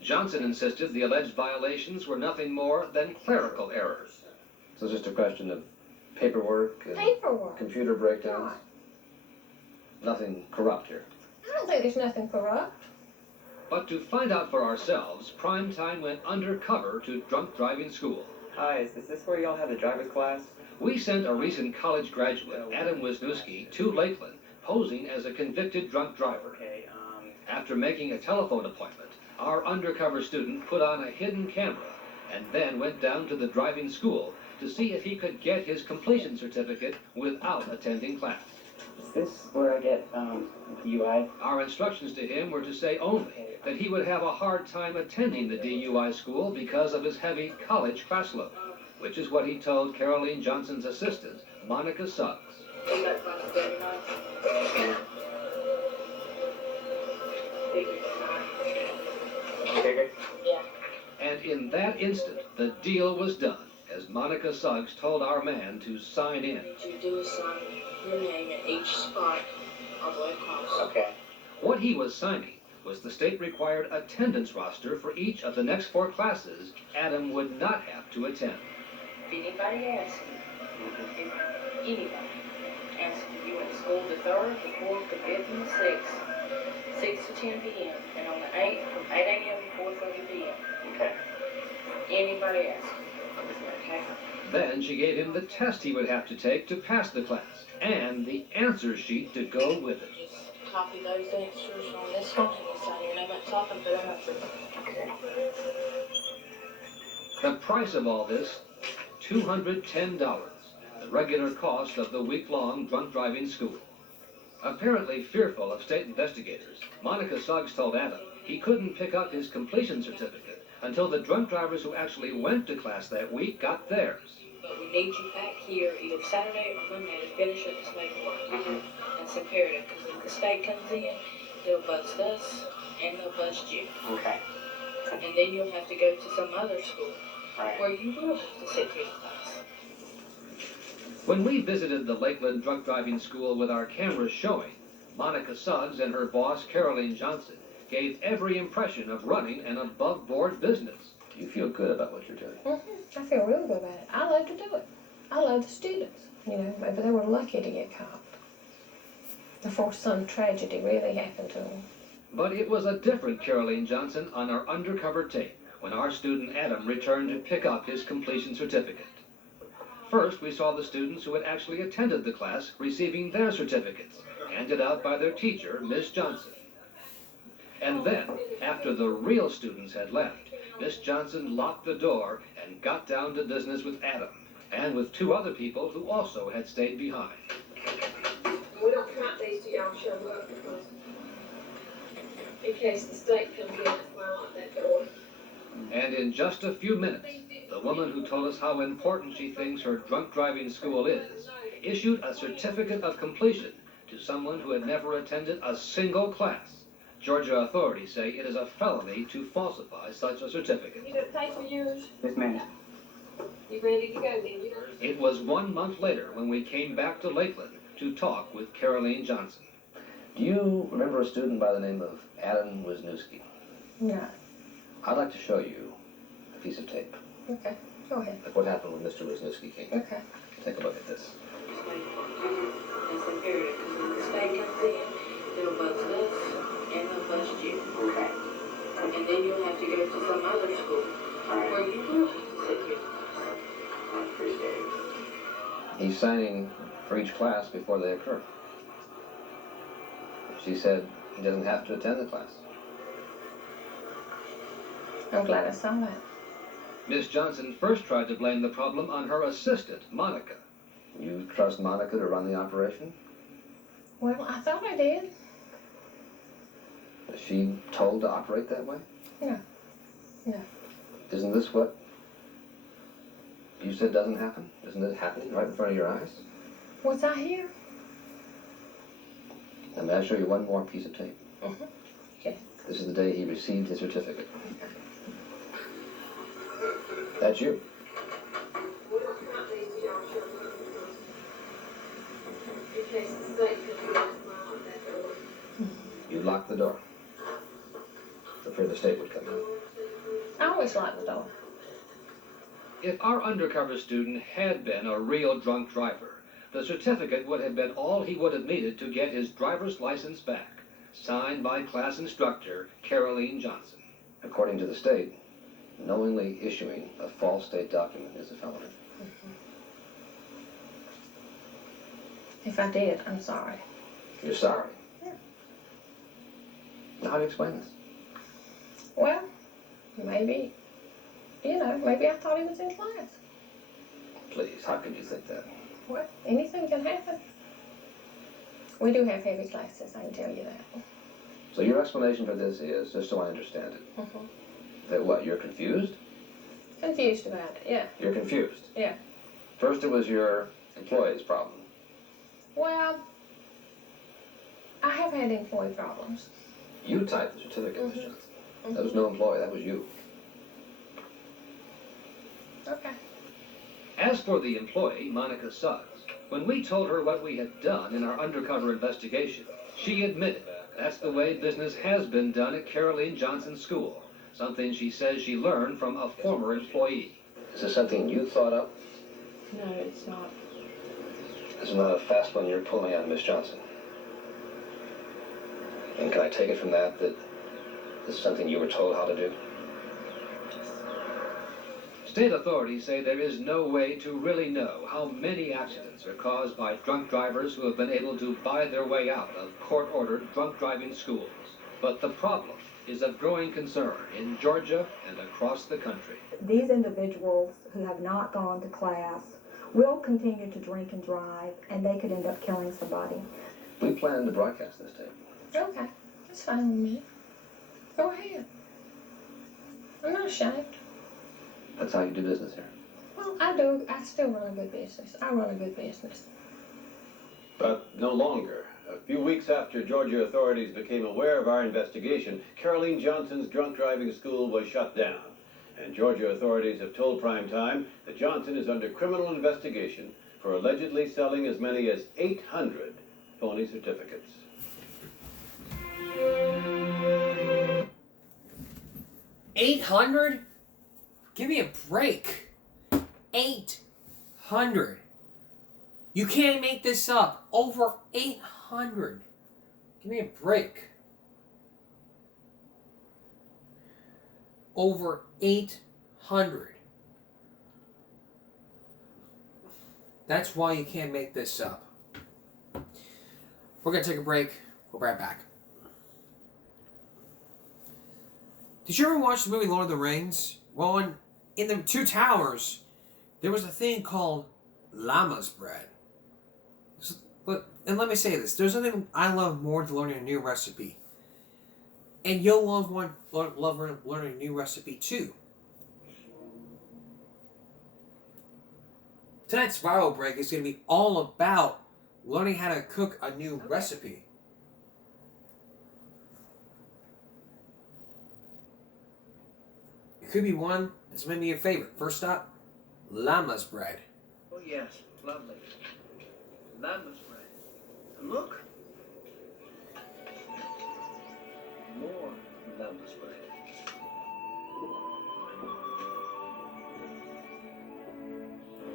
Johnson insisted the alleged violations were nothing more than clerical errors. So it's just a question of paperwork and Paperwork. computer breakdowns. Right. Nothing corrupt here. I don't think there's nothing corrupt. But to find out for ourselves, Primetime went undercover to drunk driving school. Hi, is this where y'all have the driver's class? We sent a recent college graduate, Adam Wisniewski, to Lakeland, posing as a convicted drunk driver. After making a telephone appointment, our undercover student put on a hidden camera and then went down to the driving school to see if he could get his completion certificate without attending class. Is this where I get, DUI? Our instructions to him were to say only that he would have a hard time attending the DUI school because of his heavy college class load, which is what he told Caroline Johnson's assistant, Monica Suggs. Yeah. And in that instant, the deal was done, as Monica Suggs told our man to sign in. What you do is sign your name in each spot all the way across. Okay. What he was signing was the state-required attendance roster for each of the next 4 classes Adam would not have to attend. If anybody asks you, if anybody asks you, you went to school the 3rd, the 4th, the 5th, and the 6th, 6 to 10 p.m., and on the 8th, from 8 a.m. to 4:30 p.m. Okay. Anybody asks you, okay? Then she gave him the test he would have to take to pass the class, and the answer sheet to go with it. Just copy those answers on this one, and you sign your name at the top and put them up there. Okay. The price of all this, $210, the regular cost of the week-long drunk driving school. Apparently fearful of state investigators, Monica Suggs told Adam he couldn't pick up his completion certificate until the drunk drivers who actually went to class that week got theirs. But we need you back here either Saturday or Monday to finish up this paperwork. That's imperative, because if the state comes in, they'll bust us and they'll bust you. Okay. And then you'll have to go to some other school Right. where you will have to sit through the class. When we visited the Lakeland drunk driving school with our cameras showing, Monica Suggs and her boss, Caroline Johnson, gave every impression of running an above-board business. You feel good about what you're doing. I feel real good about it. I love to do it. I love the students. You know, maybe they were lucky to get caught before some tragedy really happened to them. But it was a different Caroline Johnson on our undercover tape when our student Adam returned to pick up his completion certificate. First, we saw the students who had actually attended the class receiving their certificates, handed out by their teacher, Miss Johnson. And then, after the real students had left, Miss Johnson locked the door and got down to business with Adam, and with 2 other people who also had stayed behind. We don't count these till y'all show up, because in case the state comes in and file out that door. And in just a few minutes, the woman who told us how important she thinks her drunk driving school is, issued a certificate of completion to someone who had never attended a single class. Georgia authorities say it is a felony to falsify such a certificate. You didn't pay for yours? Yes, ma'am. You ready to go then? You It was 1 month later when we came back to Lakeland to talk with Caroline Johnson. Do you remember a student by the name of Adam Wisniewski? No. I'd like to show you a piece of tape Okay, go ahead. of what happened when Mr. Wisniewski came. Okay. Take a look at this. That's imperative, because if the state comes in, they'll bust us and they'll bust you. Okay. And then you'll have to go to some other school where you will have to sit through the class. I appreciate it. He's signing for each class before they occur. She said he doesn't have to attend the class. I'm glad I saw that. Miss Johnson first tried to blame the problem on her assistant, Monica. You trust Monica to run the operation? Well, I thought I did. Is she told to operate that way? No. No. Isn't this what you said doesn't happen? Isn't it happening right in front of your eyes? Was I here? And may I show you one more piece of tape? Mm-hmm. Okay. This is the day he received his certificate. That's you. We don't count these till y'all show up because in case the state could be left on that door. You locked the door. For fear the state would come in. I always lock the door. If our undercover student had been a real drunk driver, the certificate would have been all he would have needed to get his driver's license back, signed by class instructor Caroline Johnson. According to the state, knowingly issuing a false state document is a felony. Mm-hmm. If I did, I'm sorry. You're sorry? Yeah. Now, how do you explain this? Well, maybe, maybe I thought he was in class. Please, how could you think that? Well, anything can happen. We do have heavy classes, I can tell you that. So your explanation for this is, just so I understand it, Mm-hmm. that what, you're confused? Confused about it, yeah. You're confused. Yeah. First it was your employee's problem. Well, I have had employee problems. You typed the certificate, Ms. Mhm. Johnson. That was no employee, that was you. Okay. As for the employee, Monica Suggs, when we told her what we had done in our undercover investigation, she admitted that's the way business has been done at Caroline Johnson's school, something she says she learned from a former employee. Is this something you thought up? No, it's not. This is not a fast one you're pulling on, Miss Johnson. And can I take it from that this is something you were told how to do? State authorities say there is no way to really know how many accidents are caused by drunk drivers who have been able to buy their way out of court-ordered drunk driving schools. But the problem is of growing concern in Georgia and across the country. These individuals who have not gone to class will continue to drink and drive, and they could end up killing somebody. We plan to broadcast this tape. Okay. That's fine with me. Go ahead. I'm not ashamed. That's how you do business here. Well, I do. I still run a good business. I run a good business. But no longer. A few weeks after Georgia authorities became aware of our investigation, Caroline Johnson's drunk driving school was shut down. And Georgia authorities have told Prime Time that Johnson is under criminal investigation for allegedly selling as many as 800 phony certificates. 800? Give me a break. 800. You can't make this up. Over 800. Give me a break. Over 800. That's why you can't make this up. We're going to take a break. We'll be right back. Did you ever watch the movie Lord of the Rings? Well, in the Two Towers, there was a thing called llama's bread. And let me say this. There's nothing I love more than learning a new recipe. And you'll love learning a new recipe too. Tonight's viral break is going to be all about learning how to cook a new recipe. It could be one that's maybe your favorite. First up, llama's bread. Oh yes, lovely. Llama's bread. And look. More llama's bread.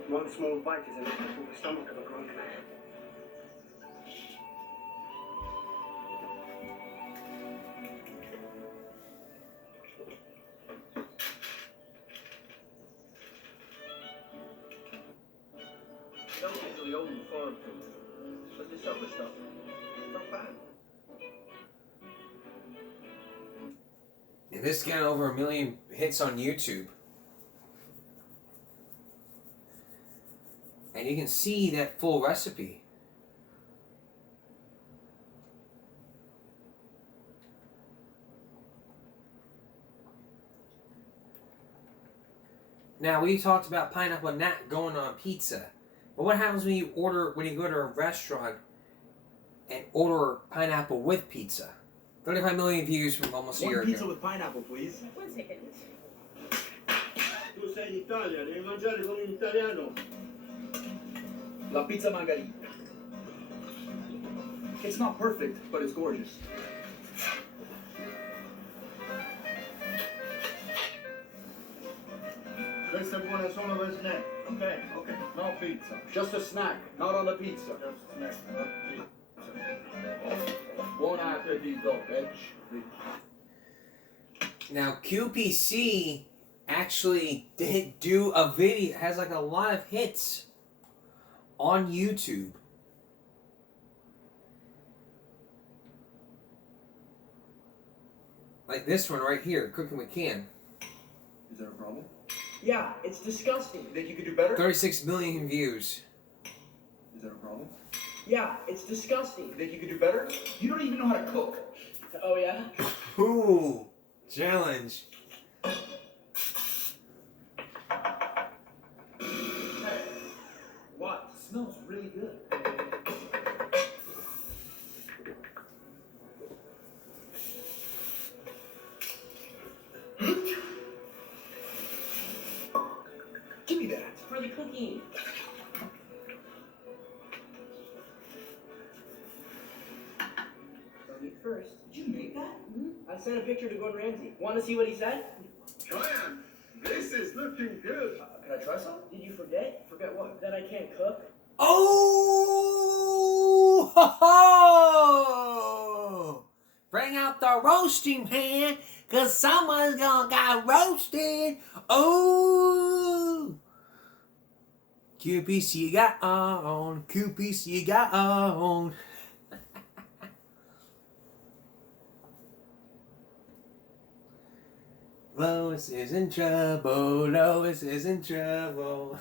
One small bite is enough to fill the stomach of a drunk man. Don't usually own farm food, but this other stuff, not bad. And This got over 1 million hits on YouTube. And you can see that full recipe. Now, we talked about pineapple not going on pizza. But what happens when you go to a restaurant and order pineapple with pizza? 35 million views from almost a year ago. One pizza with pineapple, please. 1 second. Tu sei in Italia, devi mangiare come un italiano. La pizza margherita. It's not perfect, but it's gorgeous. Questa è buona solo per snack. Okay, okay. No pizza. Just a snack, not on the pizza. Just a snack, not pizza. Buon appetito, bitch. Now, QPC actually did do a video, has like a lot of hits on YouTube. Like this one right here, Cooking with Can. Is there a problem? Yeah, it's disgusting. Think you could do better? 36 million views. Is there a problem? Yeah, it's disgusting. Think you could do better? You don't even know how to cook. Oh, yeah? Ooh, challenge. What? It smells really good. Give me that. For the cookie. Don't eat first. Did you make that? I sent a picture to Gordon Ramsay. Want to see what he said? Joanne, this is looking good. Can I try some? Did you forget? Forget what? That I can't cook? Oh! Ho, ho! Bring out the roasting pan, cause someone's gonna get roasted. Oh! QPC you got on, QPC you got on. Lois is in trouble, Lois is in trouble.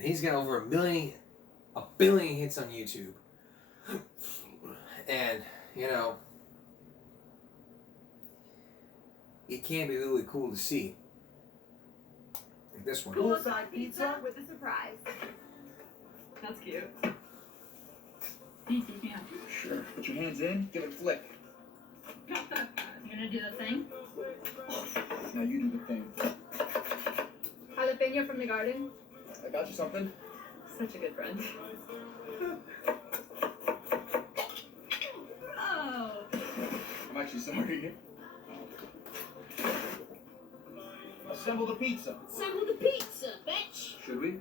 He's got over a billion hits on YouTube. And, you know, it can be really cool to see. Like this one. Poolside pizza with a surprise. That's cute. Thank you, yeah. Sure. Put your hands in, give it a flick. You gonna do the thing? Now you do the thing. Jalapeno from the garden. I got you something. Such a good friend. Oh. I'm actually sorry. Assemble the pizza. Assemble the pizza, bitch. Should we?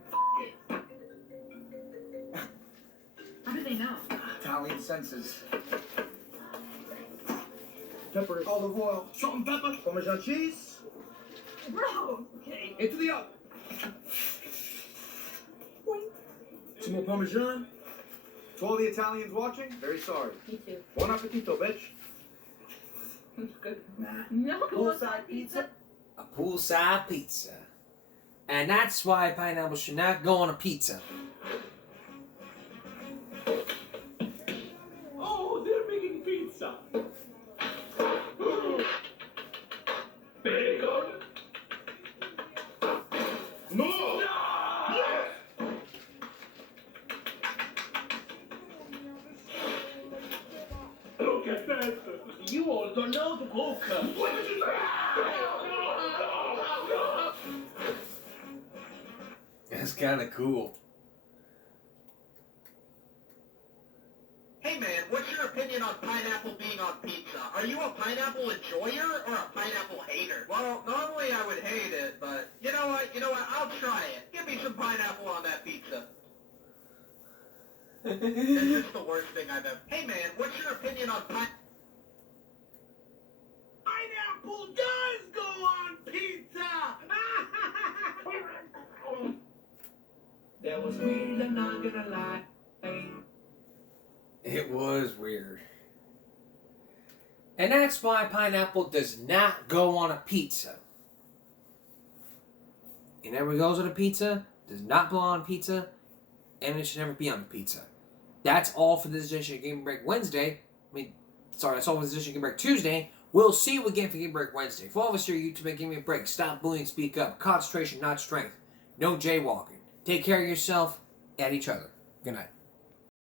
How do they know? Italian senses. Pepper, olive oil, salt and pepper, Parmesan cheese. Bro, okay. Into the oven. Some more Parmesan. To all the Italians watching, very sorry. Me too. Buon appetito, bitch. It's good. Nah. No, Poolside pizza. A poolside pizza. And that's why pineapple should not go on a pizza. Oh, they're making pizza. Bacon. No. Yes. Look at that. You all don't know the cook. What did you say? That's kind of cool. Hey man, what's your opinion on pineapple being on pizza? Are you a pineapple enjoyer or a pineapple hater? Well, normally I would hate it, but you know what, I'll try it. Give me some pineapple on that pizza. It's just the worst thing I've ever... Hey man, what's your opinion on pineapple? Pineapple does go on pizza! That was weird, I'm not gonna lie. It was weird. And that's why pineapple does not go on a pizza. It never goes on a pizza, does not belong on pizza, and it should never be on a pizza. That's all for this edition of Game Break Wednesday. That's all for this edition of Game Break Tuesday. We'll see you again for Game Break Wednesday. For all of us here at YouTube, give me a break. Stop bullying, speak up. Concentration, not strength. No jaywalking. Take care of yourself and each other. Good night.